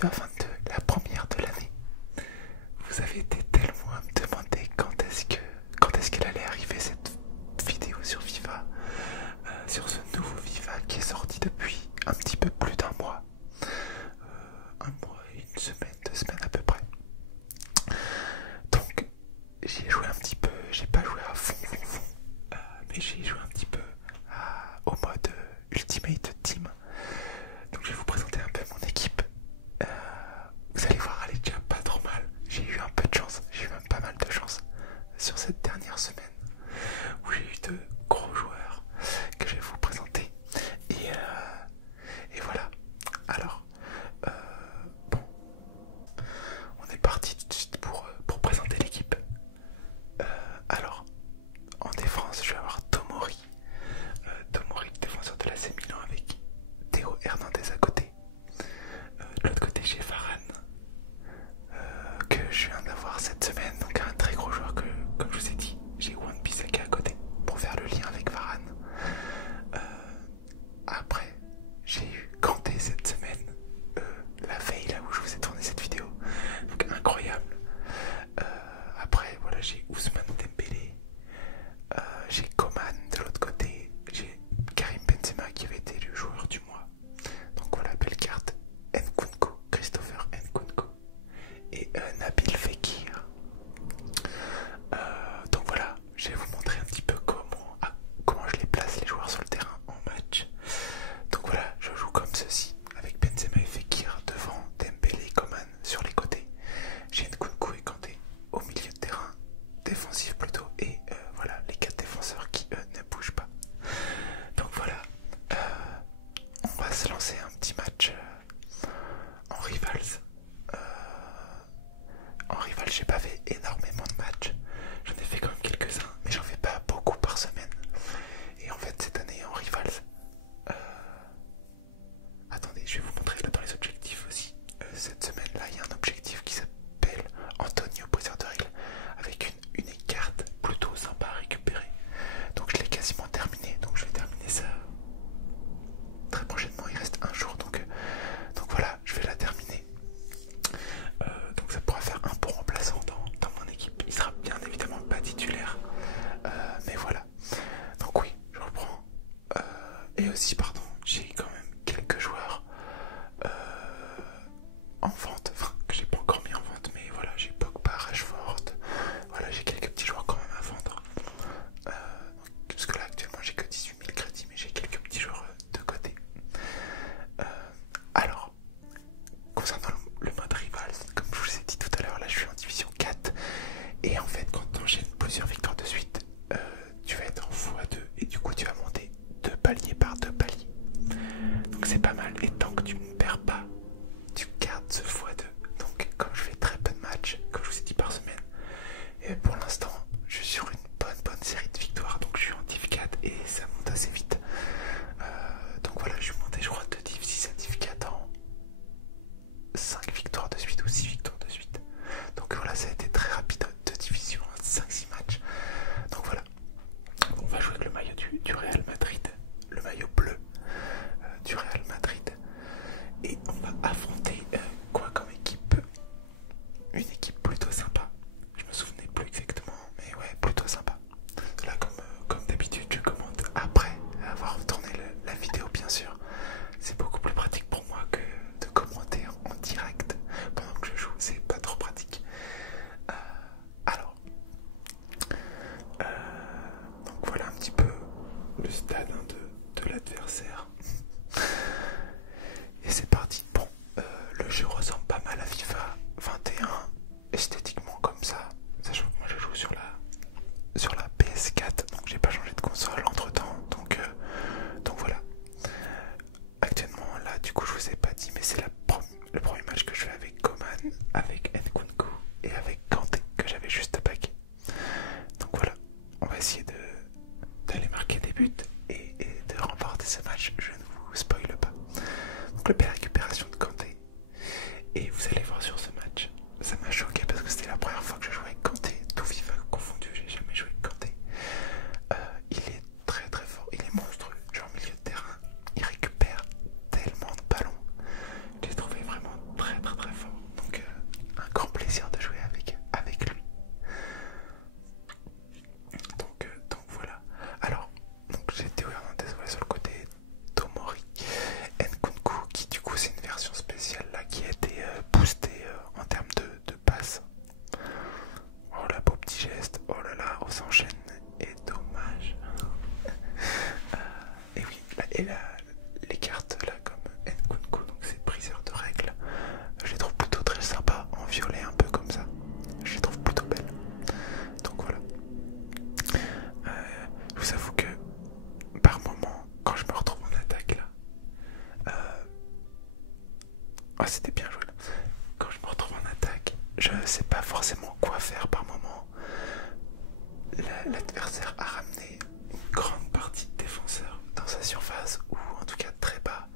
FIFA 22, la première de l'année. Vous avez été tellement à me demander quand est-ce qu'elle allait arriver cette vidéo sur FIFA, sur ce nouveau FIFA qui est sorti depuis un petit peu plus d'un mois. Un mois, une semaine, 2 semaines à peu près. Donc j'y ai joué un petit peu, j'ai pas joué à fond, mais j'ai joué un petit peu au mode Ultimate Team. Donc je vais vous présenter un peu mon équipe. version spéciale là qui a été boostée en termes de passes. Oh là, beau petit geste, oh là là, on s'enchaîne, et dommage. Et oui, là, et là, les cartes là comme Nkunku, donc c'est briseur de règles, je les trouve plutôt très sympas, en violet un peu comme ça, je les trouve plutôt belles. Donc voilà. Je vous avoue que par moment, quand je me retrouve en attaque là, oh, c'était bien joué là. Quand je me retrouve en attaque, je sais pas forcément quoi faire par moment. L'adversaire a ramené une grande partie de défenseurs dans sa surface, ou en tout cas très bas,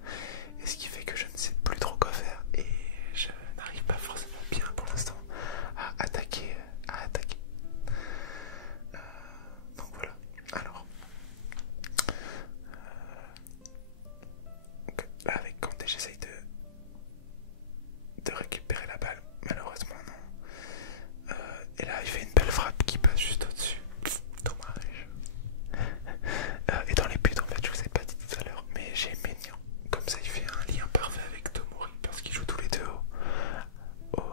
et ce qui fait que je ne sais plus trop quoi faire, et je n'arrive pas forcément bien pour l'instant à attaquer. Donc voilà. Alors, là avec Kanté j'essaye de récupérer la balle, malheureusement non. Et là il fait une belle frappe qui passe juste au-dessus. Dommage. Et dans les buts en fait je vous ai pas dit tout à l'heure, mais j'ai Maignan. Comme ça il fait un lien parfait avec Tomori parce qu'ils jouent tous les deux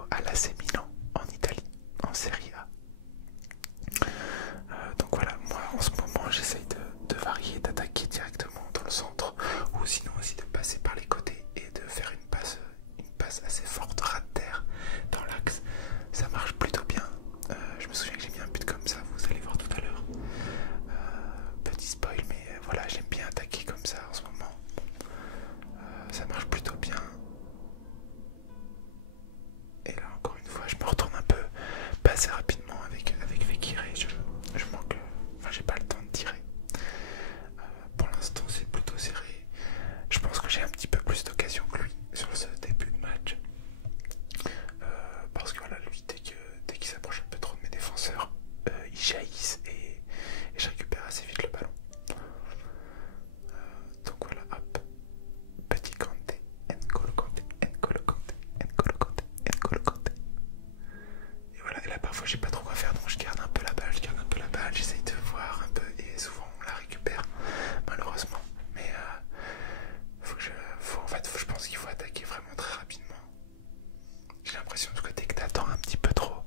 à l'AC Milan en Italie, en Serie A. Donc voilà, moi en ce moment j'essaye de varier, d'attaquer directement dans le centre, ou sinon aussi de passer par les côtés et de faire une passe assez forte, ras de terre dans l'axe. Ça marche plutôt bien. Je me souviens que j'ai mis un but comme ça, vous allez voir tout à l'heure. Petit spoil, mais voilà, j'aime bien attaquer comme ça en ce moment. Ça marche plutôt bien. Et là encore une fois je me retourne un peu, pas assez rapidement avec Fekir, et je manque, enfin j'ai pas le temps de tirer. Pour l'instant c'est plutôt serré. Je pense que j'ai un petit peu plus d'occasion que lui sur ce début de match. Parce que voilà, lui dès qu'il s'approche un peu trop de mes défenseurs, ils jaillissent et je récupère assez vite le ballon. Donc voilà, hop. Petit Kanté, N'Golo Kanté, N'Golo Kanté, N'Golo Kanté, N'Golo Kanté. Et voilà, et là parfois j'ai pas trop quoi faire, donc je garde un peu la balle, j'essaye de voir un peu, et souvent on la récupère, malheureusement. Mais je pense qu'il faut attaquer vraiment très rapidement. J'ai l'impression que dès que t'attends un petit peu trop,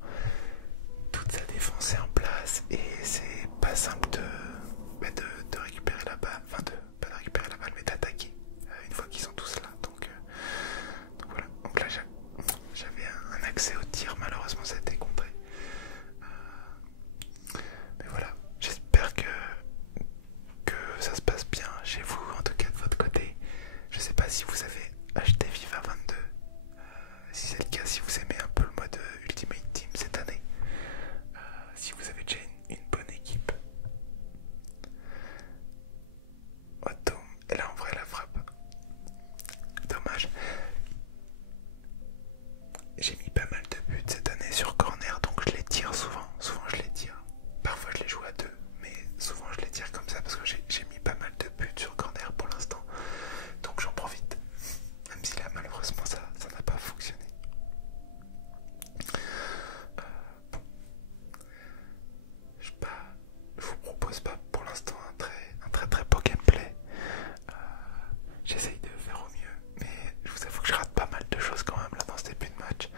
toute sa défense est en place, et c'est pas simple de récupérer la balle, enfin pas de récupérer la balle, mais d'attaquer une fois qu'ils sont tous là. Donc voilà, donc là j'avais un accès au tir, malheureusement ça a été contré. Mais voilà, j'espère que ça se passe bien chez vous, en tout cas de votre côté. Je sais pas si vous avez acheté FIFA 22, si c'est le cas, si vous aimez un peu le mode Ultimate Team cette année, si vous avez déjà une bonne équipe. Auto, et là en vrai la frappe, dommage. J'ai mis pas mal de buts cette année sur corner, donc je les tire souvent je les tire. Parfois je les joue à deux, mais souvent je les tire comme ça parce que j'ai mis pas mal de buts sur corner pour l'instant. Donc j'en profite. Même si là malheureusement ça n'a pas fonctionné. Bon. Je vous propose pas pour l'instant un très beau gameplay. J'essaye de faire au mieux, mais je vous avoue que je rate pas mal de choses quand même là dans ce début de match.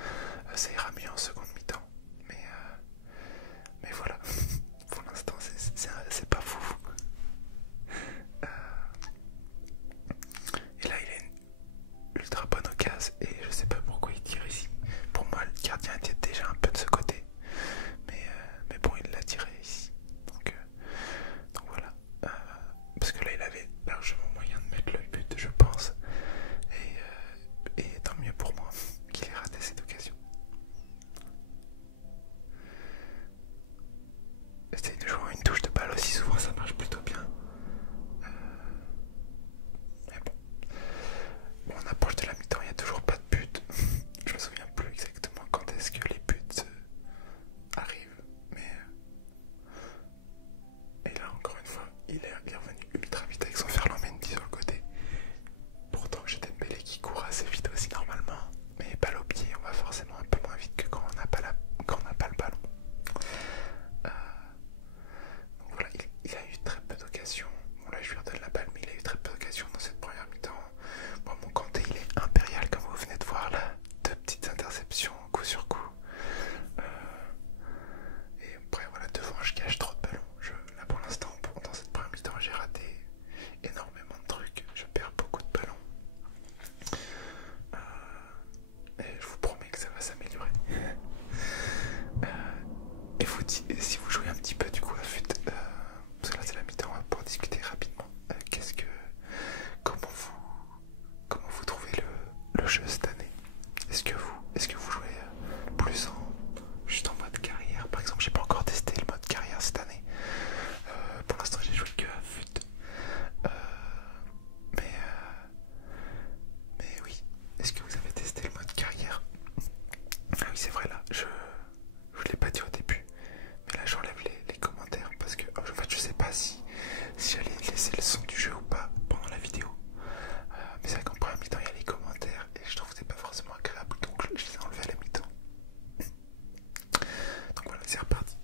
C'est est-ce que vous jouez plus juste en mode carrière? Par exemple, j'ai pas encore testé le mode carrière cette année. Pour l'instant, j'ai joué que à FUT. Euh, mais, euh, mais oui, est-ce que vous avez testé le mode carrière? Ah oui, c'est vrai là, je l'ai pas dit au début, mais là j'enlève les commentaires parce que en fait je sais pas si j'allais laisser le son du jeu ou pas pendant la vidéo. Mais c'est vrai qu'en première mi-temps il y a les commentaires et je trouve que c'est pas forcément agréable, donc je les ai enlevés à la mi-temps. Donc voilà, c'est reparti.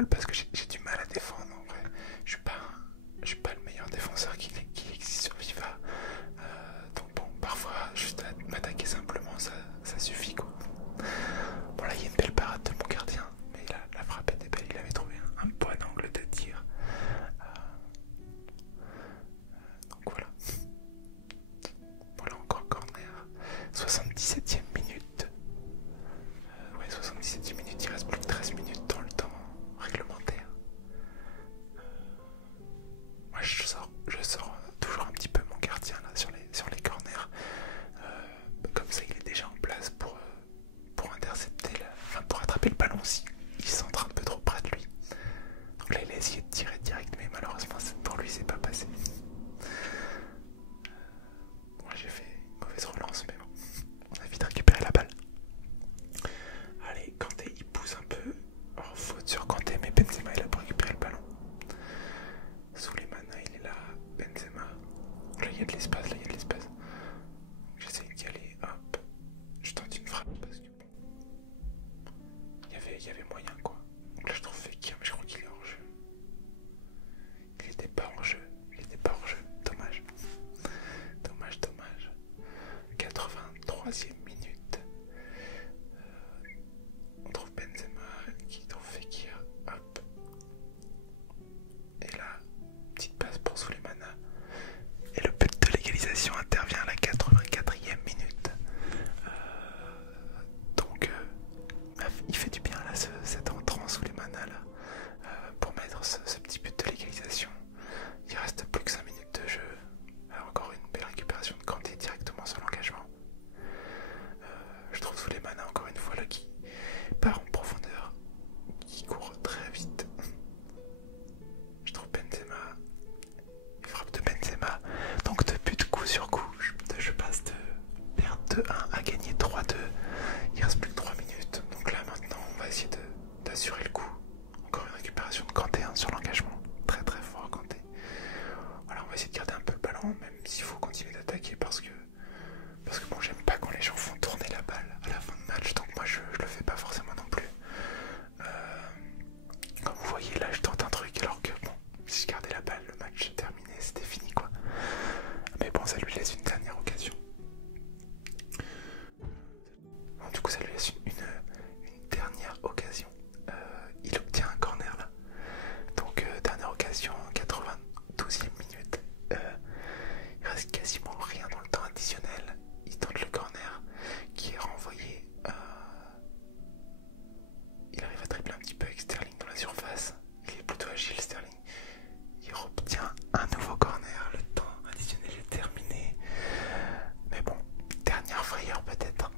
mal parce que j'ai du mal à défendre en vrai. Je suis pas le meilleur défenseur qui existe sur FIFA. Donc bon, parfois juste m'attaquer simplement ça suffit quoi. Bon là il y a une belle parade de mon gardien, mais la frappe était belle, il avait trouvé un bon angle de tir. Donc voilà. Voilà encore corner. 77e minute. Ouais, 77e minute, il reste plus que 13 minutes dans le temps réglementaire. Moi je sors toujours un petit peu mon gardien là sur les corners. Comme ça il est déjà en place pour intercepter, pour attraper le ballon si il s'entre un peu trop près de lui. Donc là il a essayé de tirer direct, mais malheureusement pour lui c'est pas passé. Moi j'ai fait une mauvaise relance, mais bon, on a vite récupéré la balle. Allez, Kanté il pousse un peu. Oh, faute sur Kanté, mais Benzema il a pas récupéré le ballon. Souleymana il est là, Benzema. Là il y a de l'espace, J'essaie d'y aller, hop. Je tente une frappe parce que bon, il y avait moyen quoi. Donc là je trouve Fekir, mais je crois qu'il est hors jeu. Il était pas hors jeu, dommage. Dommage. 83e minute. On trouve Benzema qui trouve Fekir, hop. Et là, petite passe pour Souleymana. Et le but de l'égalisation intervient à la 84e minute. Donc il fait du bien là cet entrant Souleymana là, pour mettre ce petit but de l'égalisation. Il reste plus que 5 minutes de jeu. Encore une belle récupération de Kanté directement sur l'engagement. Je trouve Souleymana encore une fois là qui part en profondeur, qui court très vite. Je trouve Benzema, il frappe de Benzema, donc de but coup sur coup, je passe de perdre 2-1 à gagner 3-2. Il reste plus que 3 minutes, donc là maintenant on va essayer d'assurer le coup. Encore une récupération de Kanté sur l'engagement, très très fort Kanté. Voilà, on va essayer de garder un peu le ballon, même s'il faut continuer d'attaquer parce que bon, j'aime pas quand les gens font tourner la balle à la fin de match, donc moi je le fais pas forcément non plus. Comme vous voyez là, je tente un truc alors que bon, si je gardais la balle, le match est terminé, c'était fini quoi. Mais bon, ça lui laisse une dernière occasion. Bon, du coup, ça lui laisse une dernière occasion. Il obtient un corner là. Donc, dernière occasion, 92e minute. Il reste quasiment rien dans le temps additionnel. Il tente le corner qui est renvoyé. Il arrive à tripler un petit peu avec Sterling dans la surface. Il est plutôt agile Sterling. Il obtient un nouveau corner. Le temps additionnel est terminé. Mais bon, dernière frayeur peut-être.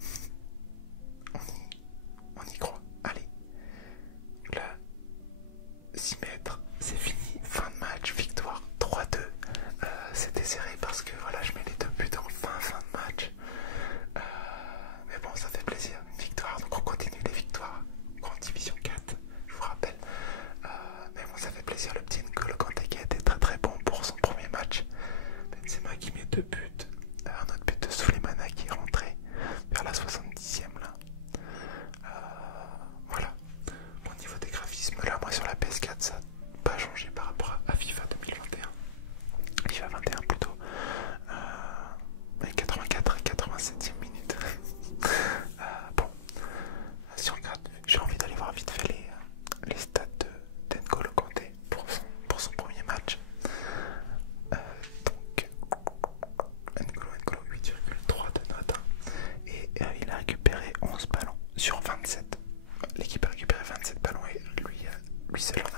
On y croit. Allez. Là, 6 mètres, c'est fini. Fin de match, victoire 3-2. C'était serré parce que voilà, je mets les 2 buts en fin de match. Mais bon, ça fait plaisir. Une victoire, donc on continue les victoires. Grande division 4, je vous rappelle. Mais bon, ça fait plaisir. Le petit N'Golo Kanté qui a été très très bon pour son premier match. Benzema qui met 2 buts. Un autre but de Souleymana qui est rentré vers la 70e là. Voilà. Au niveau des graphismes là, moi sur la PS4 ça n'a pas changé par rapport à FIFA 2021. FIFA 21 plutôt. 84 et 87e minute. Bon, si on regarde, j'ai envie d'aller voir vite fait les stats de N'Golo Kanté pour son premier match. Donc, N'Golo 8,3 de note. Et il a récupéré 11 ballons sur 27. L'équipe a récupéré 27 ballons et lui seul en